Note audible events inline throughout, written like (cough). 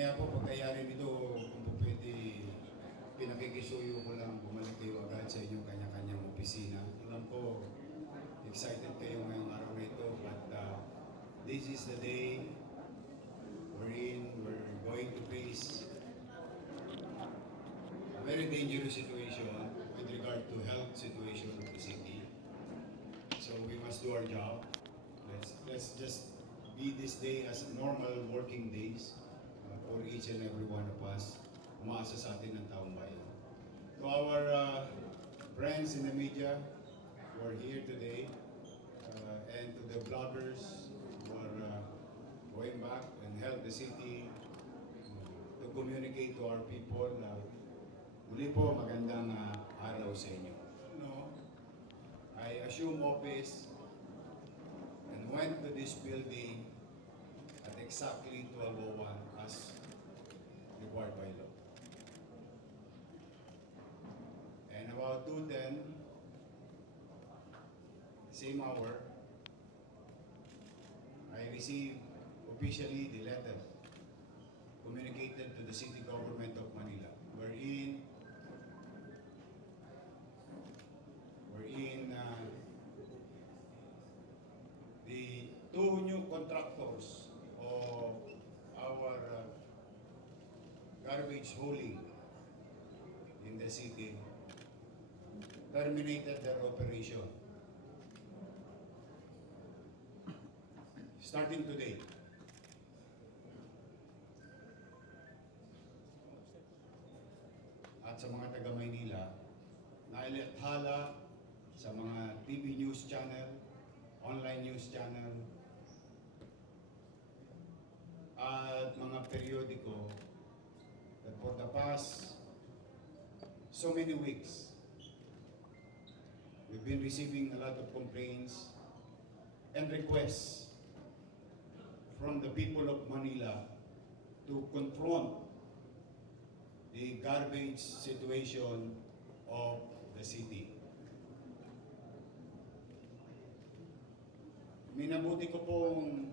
mamaya po pagkayari nito, kung po pwede, pinakikisuyo ko lang bumalik kayo agad sa inyong kanya-kanyang opisina. Alam ko, excited kayo ngayong araw na ito, but uh, this is the day wherein we're going to face a very dangerous situation with regard to health situation of the city. So we must do our job. Let's, let's just be this day as normal working days for each and every one of us. Umaasa sa atin ng taong bayan. To our uh, friends in the media who are here today, uh, and to the bloggers who are uh, going back and help the city to communicate to our people na muli po magandang uh, araw sa inyo. No, I assume office and went to this building at exactly 12.01 as required by law. And about 2.10, same hour, I received officially the letter communicated to the city government of Manila, garbage hauling in the city terminated their operation starting today. At sa mga taga Maynila, nailathala sa mga TV news channel, online news channel, at mga periodiko that for the past so many weeks, we've been receiving a lot of complaints and requests from the people of Manila to confront the garbage situation of the city. Minabuti ko pong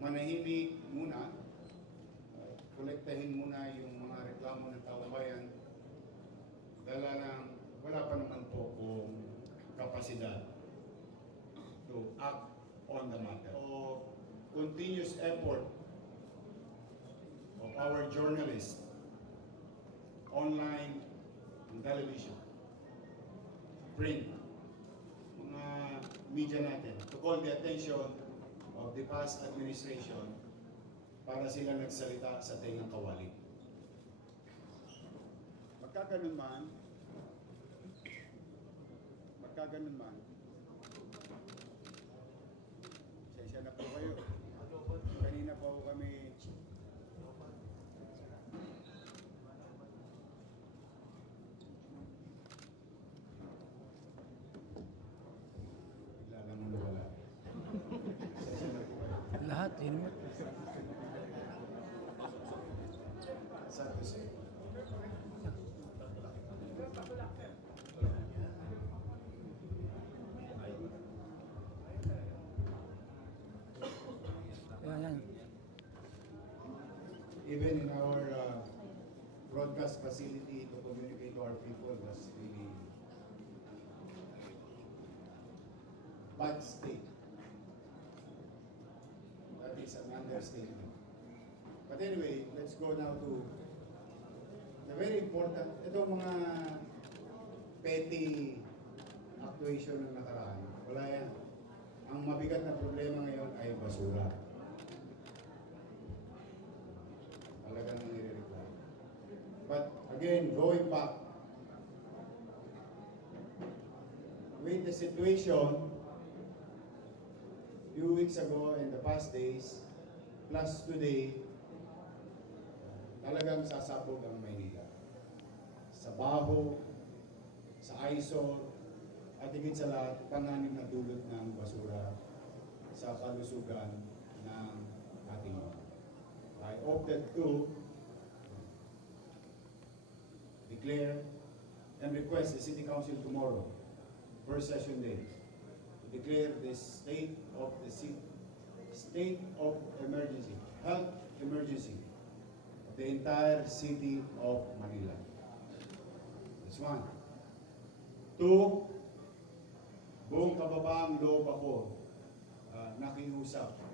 manahimik muna, kolektahin muna yung mga reklamo ng taong dala ng wala pa naman po kung kapasidad to act on the matter. So, continuous effort of our journalists, online and television, print, mga media natin, to call the attention of the past administration para sila nagsalita sa tengang kawali. Magkaganon man, magkaganon man, Sensya na po kayo. Kanina po kami. Lahat, yun mo. Sad to say. Yan, yan. Even in our uh, broadcast facility to communicate to our people was really bad state. That is an understatement. But anyway, let's go now to the very important, itong mga petty actuation ng nakaraan. Wala yan. Ang mabigat na problema ngayon ay basura. Talagang nire-reklamo. But again, going back, with the situation few weeks ago and the past days, plus today, talagang sasabog ang Maynila. Sa baho, sa ISO, at higit sa lahat, panganib na dulot ng basura sa kalusugan ng. I opted to declare and request the City Council tomorrow, first session day, to declare the state of the city, state of emergency, health emergency, the entire city of Manila. That's one. Two, buong kababaang loob ako ah, nakiusap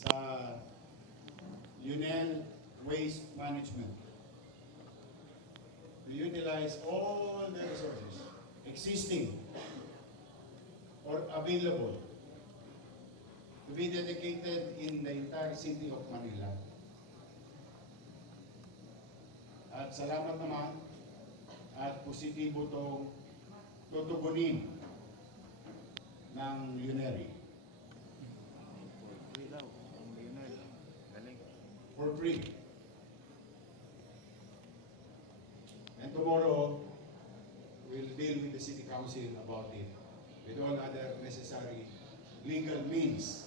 sa UNEL Waste Management to utilize all the resources existing or available to be dedicated in the entire city of Manila. At salamat naman at positibo itong tutugunin ng UNERI for free. And tomorrow, we'll deal with the city council about it with all other necessary legal means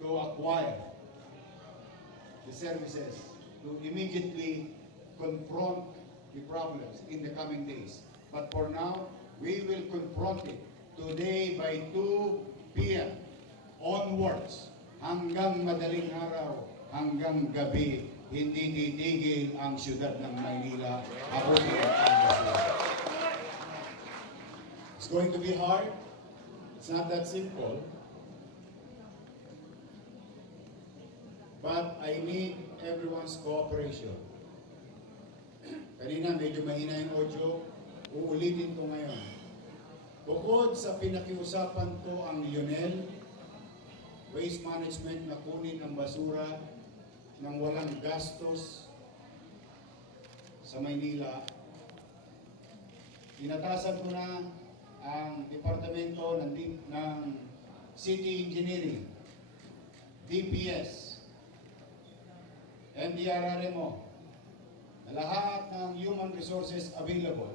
to acquire the services to immediately confront the problems in the coming days. But for now, we will confront it today by 2 p.m. onwards hanggang madaling araw, hanggang gabi, hindi titigil ang syudad ng Maynila. Ako. It's going to be hard. It's not that simple. But I need everyone's cooperation. Kanina medyo mahina yung audio. Uulitin ko ngayon. Bukod sa pinakiusapan ko ang Lionel, waste management na kunin ang basura ng walang gastos sa Maynila. Inatasan ko na ang departamento ng, ng City Engineering, DPS, MDRRMO, na lahat ng human resources available,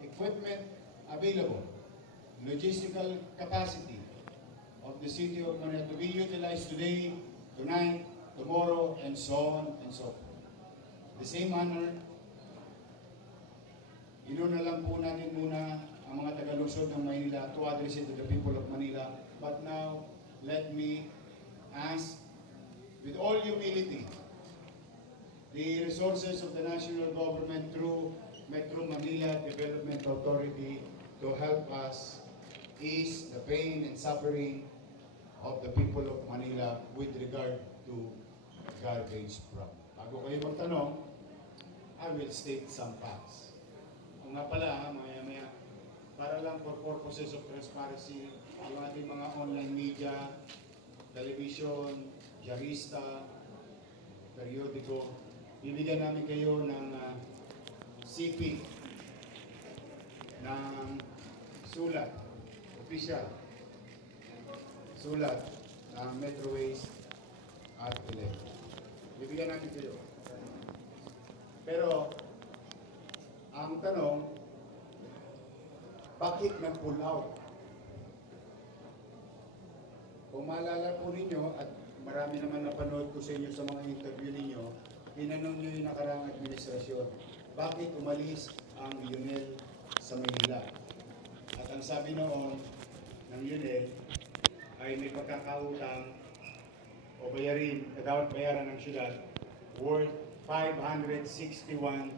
equipment available, logistical capacity of the city of Manila to be utilized today, tonight, tomorrow, and so on and so forth. The same manner, inuna lang po natin muna ang mga taga-lungsod ng Manila to address it to the people of Manila. But now, let me ask with all humility the resources of the national government through Metro Manila Development Authority to help us ease the pain and suffering of the people of Manila with regard to garbage problem. Bago kayo magtanong, I will state some facts. Kung nga pala, maya maya, para lang for purposes of transparency, yung ating mga online media, television, jarista, periodiko, bibigyan namin kayo ng uh, CP ng sulat, official, sulat ng Metro Waste at Elect. Bibigyan namin kayo. Pero, ang tanong, bakit nag-pull out? Kung maalala po ninyo, at marami naman napanood ko sa inyo sa mga interview ninyo, tinanong nyo yung nakarang administrasyon, bakit umalis ang UNEL sa Manila? At ang sabi noon ng UNEL ay may pagkakautang o bayarin, dapat bayaran ng syudad worth 561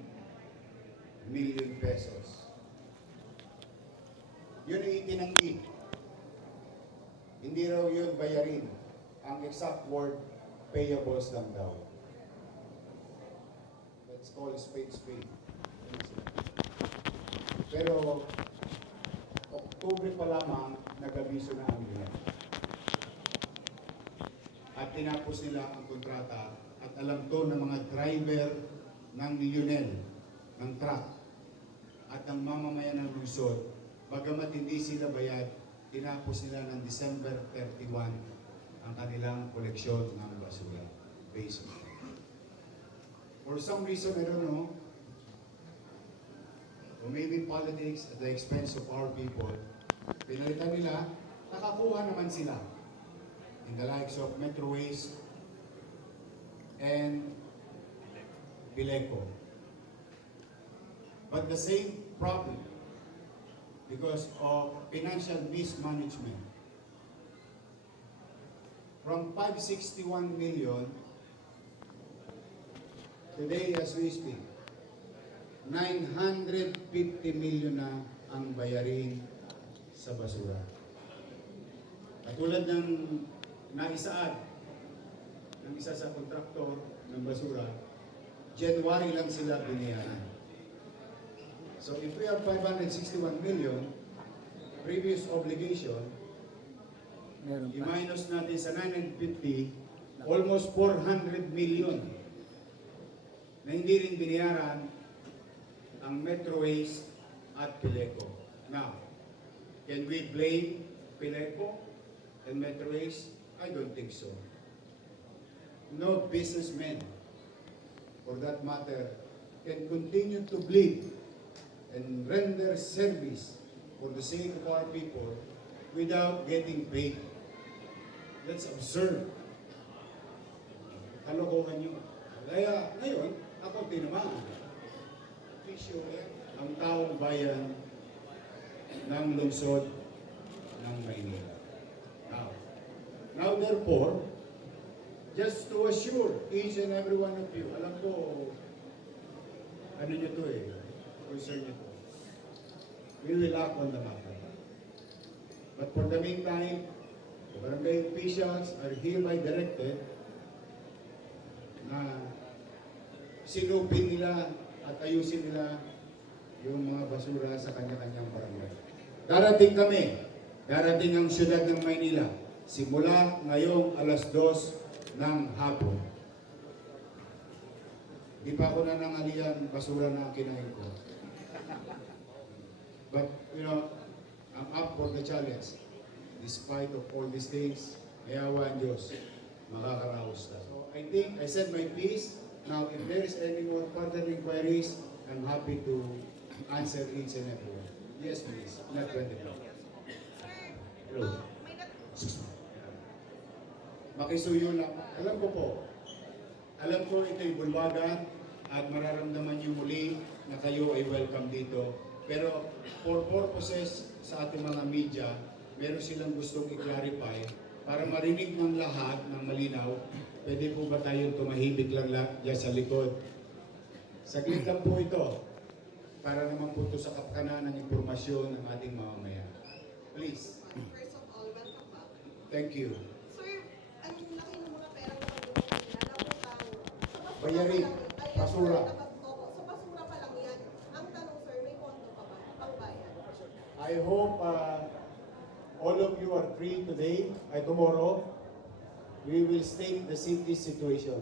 million pesos. Yun ang itinanggi. Hindi raw yun bayarin. Ang exact word, payables lang daw. Let's call spade spade. Pero, Oktubre pa lamang, nag-abiso na ang UNED. At tinapos nila ang kontrata at alam to ng mga driver ng UNED, ng truck, at ng mamamayan ng lungsod, bagamat hindi sila bayad, tinapos nila ng December 31 ang kanilang koleksyon ng basura. Based on. For some reason, I don't know, or maybe politics at the expense of our people, pinalitan nila, nakakuha naman sila in the likes of Metro Waste, and Pileco. But the same problem because of financial mismanagement. From 561 million, today as we speak, 950 million na ang bayarin sa basura. Katulad ng naisaad ng isa sa kontraktor ng basura, January lang sila binayaran. So if we have 561 million, previous obligation, Meron i-minus natin sa 950, almost 400 million na hindi rin binayaran ang Metroways at Pileco. Now, can we blame Pileco and Metroways? I don't think so. No businessman, for that matter, can continue to bleed and render service for the sake of our people without getting paid. That's absurd. Kalokohan nyo. Kaya ngayon, ako tinamaan. Issue ang taong bayan ng lungsod ng Maynila. Now, therefore, just to assure each and every one of you, alam ko, ano nyo to eh, concern nyo to. We will act on the matter. But for the meantime, the barangay officials are hereby directed na sinupin nila at ayusin nila yung mga basura sa kanya-kanyang barangay. Darating kami, darating ang syudad ng Maynila, simula ngayong alas dos ng hapon. Di pa ako nanangalian basura na kinain ko. But, you know, I'm up for the challenge. Despite of all these things, may awa ang Diyos, makakaraos tayo. So, I think I said my piece. Now, if there is any more further inquiries, I'm happy to answer each and every one. Yes, please. Not 20 Hello. May nat- Makisuyo lang. Alam ko po, alam ko ito'y bulwagan at mararamdaman niyo muli na kayo ay welcome dito. Pero for purposes sa ating mga media, meron silang gustong i-clarify para marinig ng lahat ng malinaw, pwede po ba tayong tumahimik lang lang dyan sa likod? Saglit lang po ito para naman po ito sa kapkanan ng impormasyon ng ating mamamayan. Please. First of all, welcome back. Thank you. Sir, ang laki ng mga pera na nandun kanina, nabutang. Sa basura Bayarin. pa lang- Ayan, Basura. sir, nakab- opo, Sa basura pa lang yan. Ang tanong, sir, may pondo pa ba? Pangbayan. I hope uh, all of you are free today, ay tomorrow. We will state the city situation.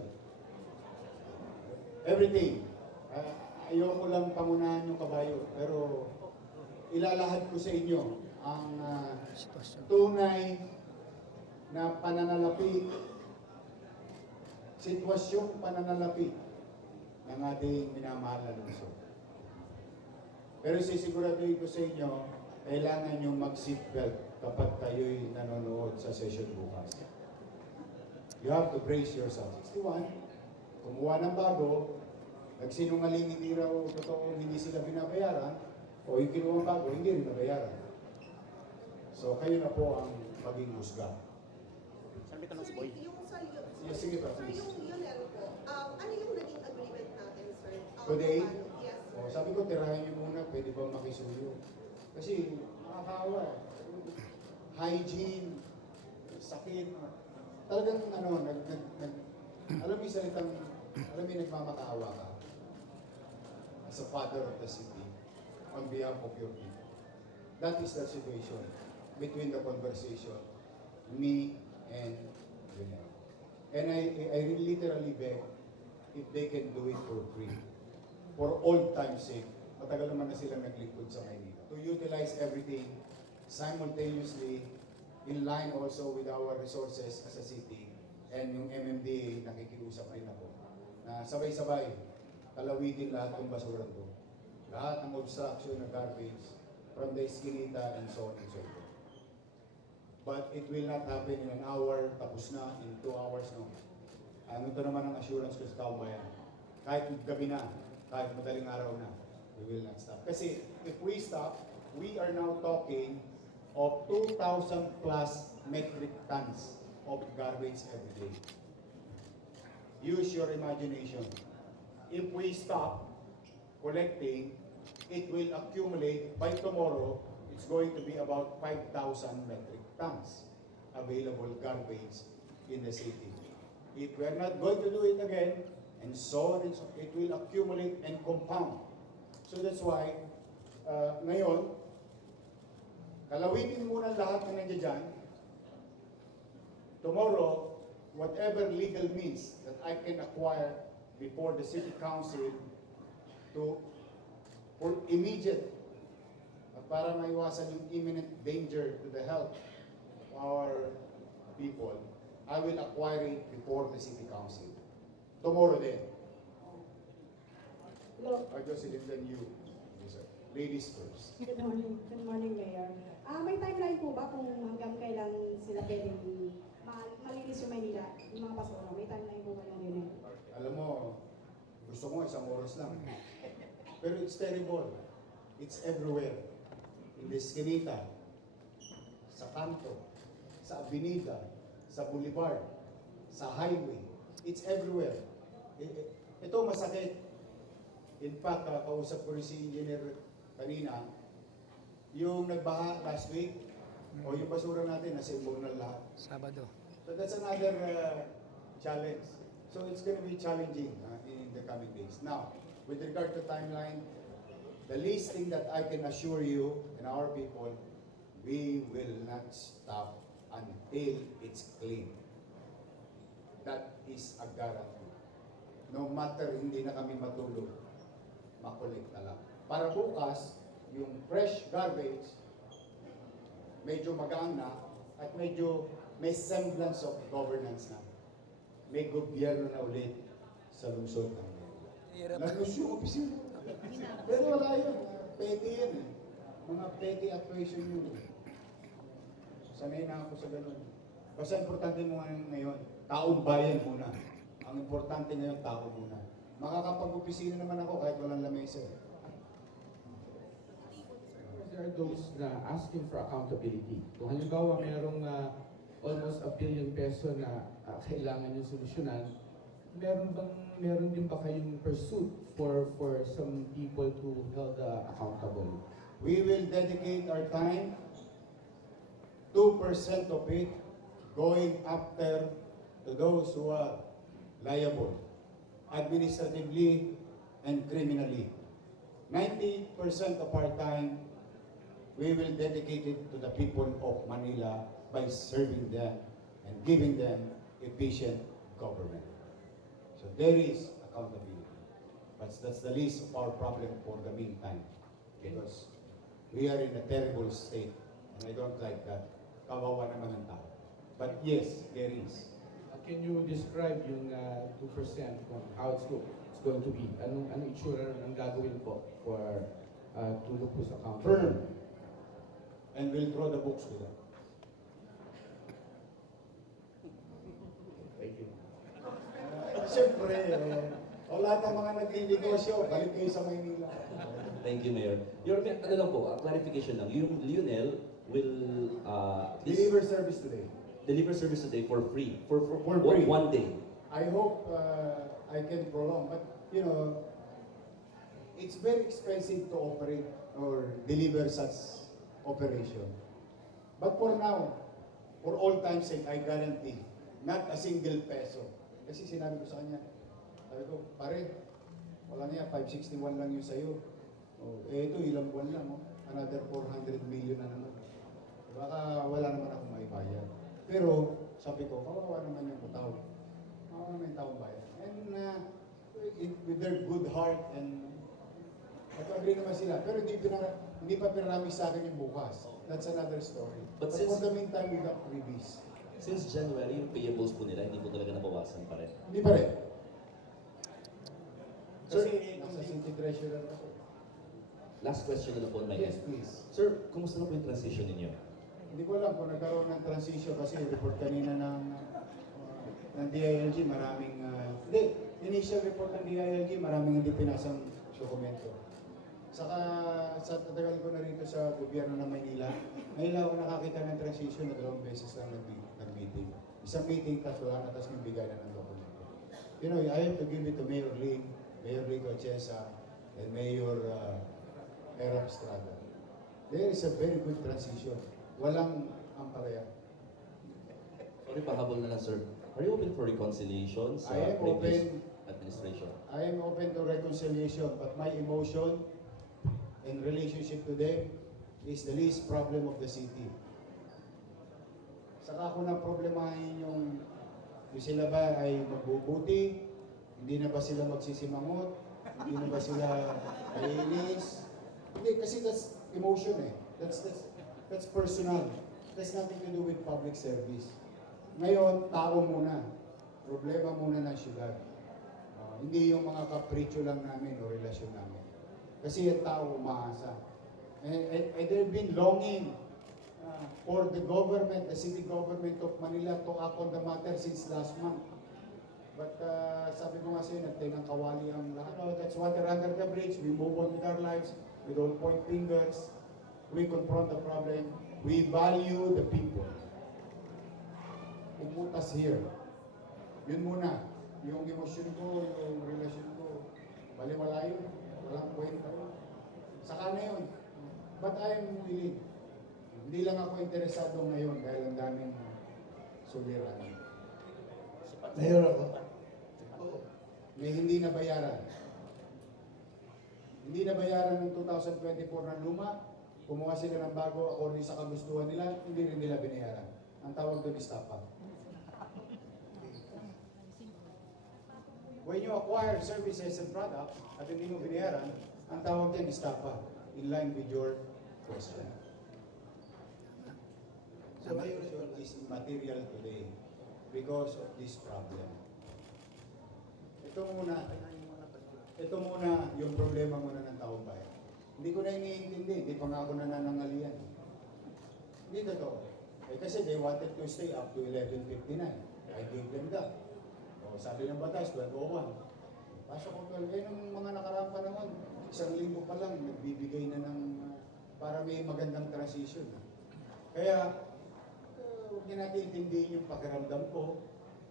Everything. Uh, ayoko lang pangunahan yung kabayo, pero ilalahad ko sa inyo ang uh, tunay na pananalapi, sitwasyong pananalapi ng ating minamahal na lungsod. Pero sisiguraduhin ko sa inyo, kailangan nyo mag-seatbelt kapag kayo'y nanonood sa session bukas. You have to brace yourself. 61, kumuha ng bago, nagsinungaling hindi raw totoo hindi sila binabayaran, o yung kinuha ng bago, hindi rin nabayaran. So kayo na po ang maging husga. Saan may tanong si Boy? Sa yun, Yes, sige pa, Sir, please. yung UNEL po, um, ano yung naging agreement natin, sir? Um, Today? paano? Yes. O, sabi ko, tirahin niyo muna, pwede ba makisuyo? Kasi nakakaawa. eh. Hygiene, sakit. Talagang ano, nag, nag, nag, alam mo yung salitang, alam mo yung nagmamakaawa ka. As a father of the city, on behalf of your people. That is the situation between the conversation, me and Junel. And I, I literally beg if they can do it for free for old time's sake, matagal naman na sila naglingkod sa Maynila. To utilize everything simultaneously in line also with our resources as a city and yung MMDA nakikiusap rin ako na sabay-sabay kalawitin lahat ng basura to. Lahat ng obstruction ng garbage from the Esquinita and so on and so forth. But it will not happen in an hour, tapos na, in two hours, no. Ano to naman ang assurance ko sa taong bayan? Kahit gabi na, kahit madaling araw na, we will not stop. Kasi if we stop, we are now talking of 2,000 plus metric tons of garbage every day. Use your imagination. If we stop collecting, it will accumulate by tomorrow, it's going to be about 5,000 metric tons available garbage in the city. If we are not going to do it again, and so on and so, it will accumulate and compound. So that's why, uh, ngayon, kalawitin muna lahat na nandiyan. Tomorrow, whatever legal means that I can acquire before the city council to, for immediate, at para maiwasan yung imminent danger to the health our people, I will acquire it before the city council. Tomorrow then. Hello. I just then you. Yes. Ladies first. Good morning. Good morning, Mayor. Ah, may timeline po ba kung hanggang kailan sila pwedeng ma- malinis yung Maynila, yung mga basura? May timeline po ba lang yun? Alam mo, gusto ko isang oras lang. Pero it's terrible. It's everywhere. In the eskinita, sa kanto, sa avenida, sa boulevard, sa highway. It's everywhere. Ito masakit. In fact, ah, kausap ko rin si engineer kanina, yung nagbaha last week, o yung basura natin, nasa na lahat. Sabado. So that's another uh, challenge. So it's going to be challenging uh, in the coming days. Now, with regard to timeline, the least thing that I can assure you and our people, we will not stop until it's clean. That is a guarantee. No matter hindi na kami matulog, makolekta lang. Para bukas, yung fresh garbage, medyo magaan na at medyo may semblance of governance na. May gobyerno na ulit sa lungsod ng Manila. Lagos yung opisina. Pero wala yun. Petty yan eh. Mga petty actuation yun. Sanay na ako sa ganun. Basta importante mo ngayon, ngayon, taong bayan muna. Ang importante ngayon, tao muna. Makakapag-opisina naman ako kahit walang lamesa. There are those na asking for accountability. Kung halimbawa mayroong ah, almost a billion peso na ah, kailangan yung solusyonan, meron bang meron din ba kayong pursuit for for some people to held ah, accountable? We will dedicate our time, 2% of it going after to those who are liable, administratively and criminally. 90% of our time, we will dedicate it to the people of Manila by serving them and giving them efficient government. So there is accountability. But that's the least of our problem for the meantime. Because we are in a terrible state. And I don't like that. Kawawa naman ang tao. But yes, there is. Ah, can you describe yung ah, 2% kung how it's, go, it's going to be? Anong anong itsura ng gagawin po for uh, to look who's accountable? Firm. And we'll throw the books to them. Thank you. Siyempre, eh, o lahat ng mga nagninegosyo, balik kayo sa Maynila. Thank you, Mayor. Your, ano lang po, ah, clarification lang. Yung Lionel will uh, Deliver service today. deliver service today for free. For, for, For one- free. one day. I hope uh, I can prolong, but you know, it's very expensive to operate or deliver such operation. But for now, for all time's sake, I guarantee, not a single peso. Kasi sinabi ko sa kanya, sabi ko, pare, wala niya, 561 lang yung sa'yo. Oh, eh ito, ilang buwan lang, oh. another 400 million na naman. Baka wala naman akong maibayad. Pero, sabi ko, kawawa naman yung tao. Naman yung taong bayan. And uh, in- with their good heart and Nag-agree naman sila. Pero hindi, pinara, hindi pa pinaramis sa akin yung bukas. That's another story. But But, since- for the meantime, we got freebies. Since January, yung payables po nila, hindi po talaga nabawasan pa rin. Hindi pa rin. Sir, Kasi nasa city treasurer ako. Last question na po on my Yes, end. please. Sir, kumusta na po yung transition ninyo? Hindi ko alam kung nagkaroon ng transition kasi report kanina ng, ng DILG, maraming uh, Hindi, initial report ng DILG, maraming hindi pinasang dokumento. Saka sa tagal ko na rito sa gobyerno ng Maynila, ngayon ako nakakita ng transition na dalawang beses lang nag- nag-meeting. Isang meeting, tapos wala na, tapos may bigay na ng dokumento. You know, I have to give it to Mayor Ling, Mayor Rico Chesa, and Mayor uh, Erap Estrada. There is a very good transition. Walang ampalaya. Sorry, pahabol na lang, sir. Are you open for reconciliation sa I am previous open. administration? I am open to reconciliation, but my emotion in relationship to them is the least problem of the city. Saka ko na problemahin yung, yung sila ba ay magbubuti, hindi na ba sila magsisimangot, hindi na ba sila naiinis. Hindi, kasi that's emotion eh. That's, that's, that's personal. That's nothing to do with public service. Ngayon, tao muna. Problema muna ng syudad. Ah, hindi yung mga kapritsyo lang namin o relasyon namin. Kasi yung tao umaasa. And, and, and been longing uh, for the government, the city government of Manila to act on the matter since last month. But uh, sabi ko nga sa'yo, nagtingang kawali ang lahat. Oh, that's water under the bridge. We move on with our lives. We don't point fingers. We confront the problem. We value the people. Pumutas here. Yun muna. Yung emosyon ko, yung relasyon ko, baliwala yun. Walang kwenta yun. Saka na yun. But I am willing. Hindi lang ako interesado ngayon dahil ang daming suliranin. Mayor ako. May hindi na bayaran. Hindi na bayaran ng 2024 ng luma. Kumuha sila ng bago according sa kagustuhan nila, hindi rin nila binayaran. Ang tawag doon is tapa. When you acquire services and products at hindi mo binayaran, ang tawag din is tapa. In line with your question. So question is immaterial today because of this problem. Ito muna, ito muna yung problema muna ng taong bayan. Hindi ko na iniintindi, hindi pa nga ako nananangalian. Hindi totoo. Eh kasi they wanted to stay up to 11.59. I gave them that. O, sabi ng batas, 12.01. Pasok ko 12. Eh, nung mga nakaraan pa naman, isang linggo pa lang, nagbibigay na ng, uh, para may magandang transition. Kaya, uh, huwag na natin intindihin yung pakiramdam ko,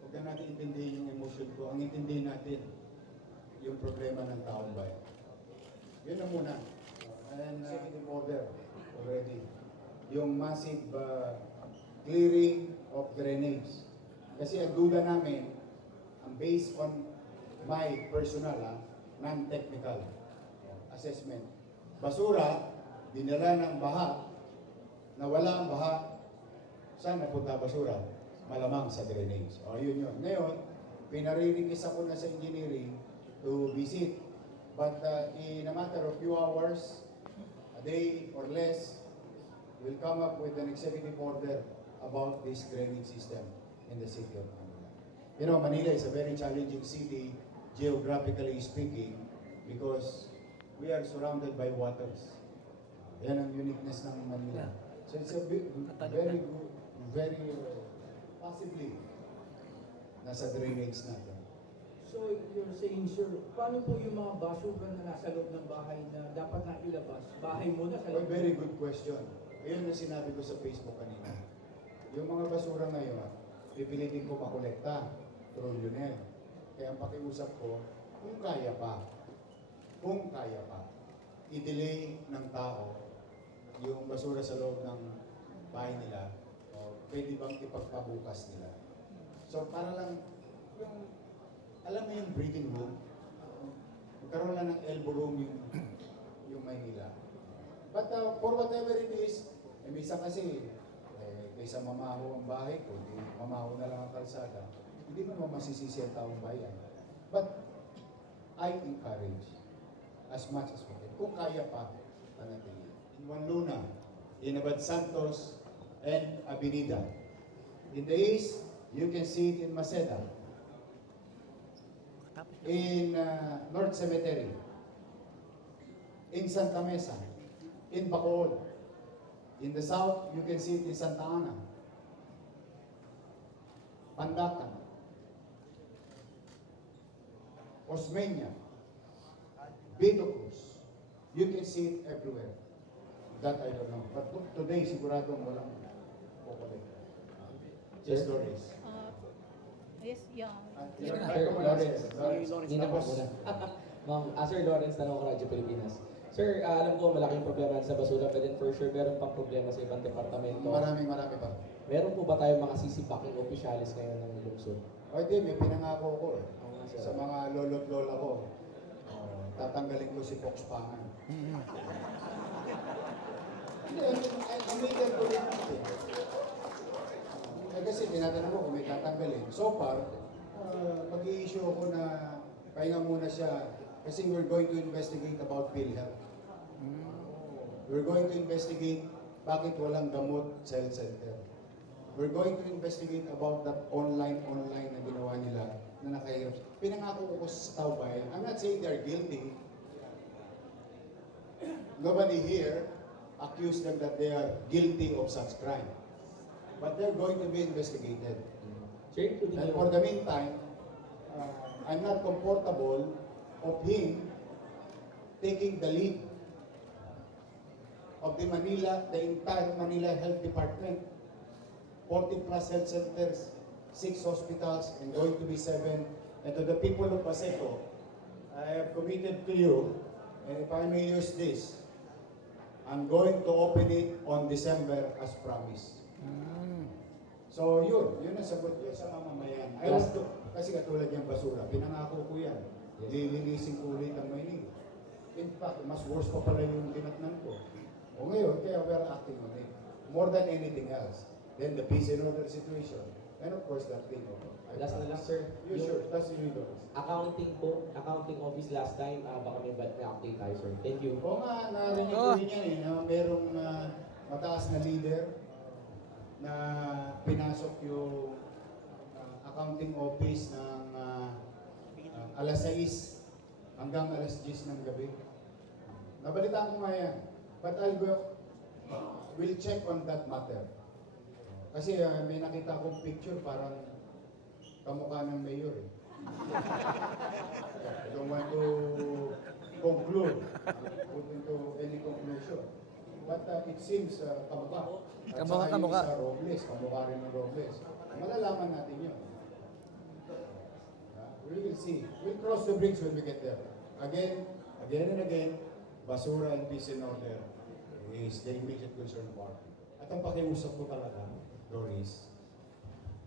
huwag na natin intindihin yung emotion ko, ang intindihin natin, yung problema ng taong bayan. Yun na muna. And uh, order already. Yung massive uh, clearing of drainage. Kasi ang duda namin, based on my personal, ah, non-technical assessment. Basura, dinala ng baha, nawala ang baha, saan napunta basura? Malamang sa drainage. O, yun yun. Ngayon, pinaririnis ako na sa engineering to visit. But uh, in a matter of few hours, a day or less, we'll come up with an executive order about this drainage system in the city of. You know, Manila is a very challenging city, geographically speaking, because we are surrounded by waters. Yan ang uniqueness ng Manila. So it's a very good, very uh, possibly nasa drainage natin. So you're saying, sir, paano po yung mga basura na nasa loob ng bahay na dapat na ilabas? Bahay muna sa A loob. very good question. Ayun ang sinabi ko sa Facebook kanina. Yung mga basura ngayon, pipilitin ko makolekta through Lionel. Kaya ang pakiusap ko, kung kaya pa, kung kaya pa, i-delay ng tao yung basura sa loob ng bahay nila, o pwede bang ipagpabukas nila. So para lang, yung, alam mo yung breathing room, magkaroon lang ng elbow room yung, yung Maynila. But uh, for whatever it is, eh, minsan kasi, eh, kaysa mamaho ang bahay ko, di mamaho na lang ang kalsada, hindi mo masisisi ang taong bayan. But I encourage as much as we can. Kung kaya pa, panatili. In Juan Luna, in Abad Santos, and Avenida. In the east, you can see it in Maceda. In uh, North Cemetery. In Santa Mesa. In Bacoor. In the south, you can see it in Santa Ana. Pandacan. Osmeña, Cruz. You can see it everywhere. That I don't know. But to- today, siguradong walang kukulit. Yes, Doris. Uh, yes, yeah. Sir Lawrence. Lawrence. Po muna. (laughs) Ma'am, ah, Sir Lawrence, tanong ko Radyo Pilipinas. Sir, ah, alam ko malaking problema sa basura, but then for sure meron pang problema sa ibang departamento. Maraming marami pa. Meron po ba tayong mga sisipaking opisyalis ngayon ng lungsod? O hindi, may pinangako ko eh. Sa mga lolo't lola ko, oh, tatanggalin ko si Fox Pangan. Hindi, I mean, I- I made that commitment eh. Kasi tinatanong ko kung may tatanggalin. So far, uh, mag-i-issue ako na pahinga muna siya kasi we're going to investigate about PhilHealth. We're going to investigate bakit walang gamot sa health center. We're going to investigate about that online-online na ginawa nila na nakahirap. Pinangako ko sa tao bayan, I'm not saying they're guilty. Nobody here accused them that they are guilty of such crime. But they're going to be investigated. And for the meantime, uh, I'm not comfortable of him taking the lead of the Manila, the entire Manila Health Department. 40 plus health centers, six hospitals, and going to be seven. And to the people of Paseco, I have committed to you, and if I may use this, I'm going to open it on December as promised. So yun, yun ang sagot ko sa mamamayan. I want to, kasi katulad yung basura, pinangako ko yan. Lilinisin ko ulit ang Maynila. In fact, mas worse pa pala yung tinatnan ko. O ngayon, kaya we're acting on it. More than anything else. Then the peace and order situation. And of course, that thing. I Last na lang, sir. You Yung sure? That's you, Doris. Accounting po, accounting office last time, ah, baka may, may update tayo, sir. Thank you. Oo nga, narinig ko rin yan eh, na merong ah, mataas na leader na pinasok yung ah, accounting office ng ah, ah, alas 6 hanggang alas 10 ng gabi. Nabalitaan ko nga yan. But I'll go, we'll check on that matter. Kasi ah, may nakita akong picture parang kamukha ng mayor eh. I (laughs) don't want to conclude, put into any conclusion. But uh, it seems uh, kamukha. At Kamukha, kamukha. isa Robles, kamukha rin ng Robles. Malalaman natin yun. Uh, we will see. We'll cross the bridge when we get there. Again, again and again, basura and peace and order is the immediate concern of our people. At ang pakiusap ko talaga, Doris,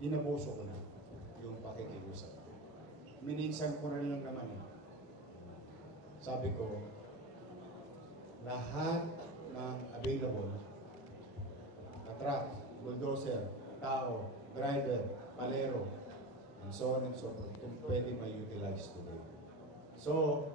inabuso ko na yung pakikiusap ko. Mininsan ko na lang naman eh. Sabi ko, lahat ng available na truck, bulldozer, tao, driver, palero, and so on and so forth, kung pwede ma-utilize today. So,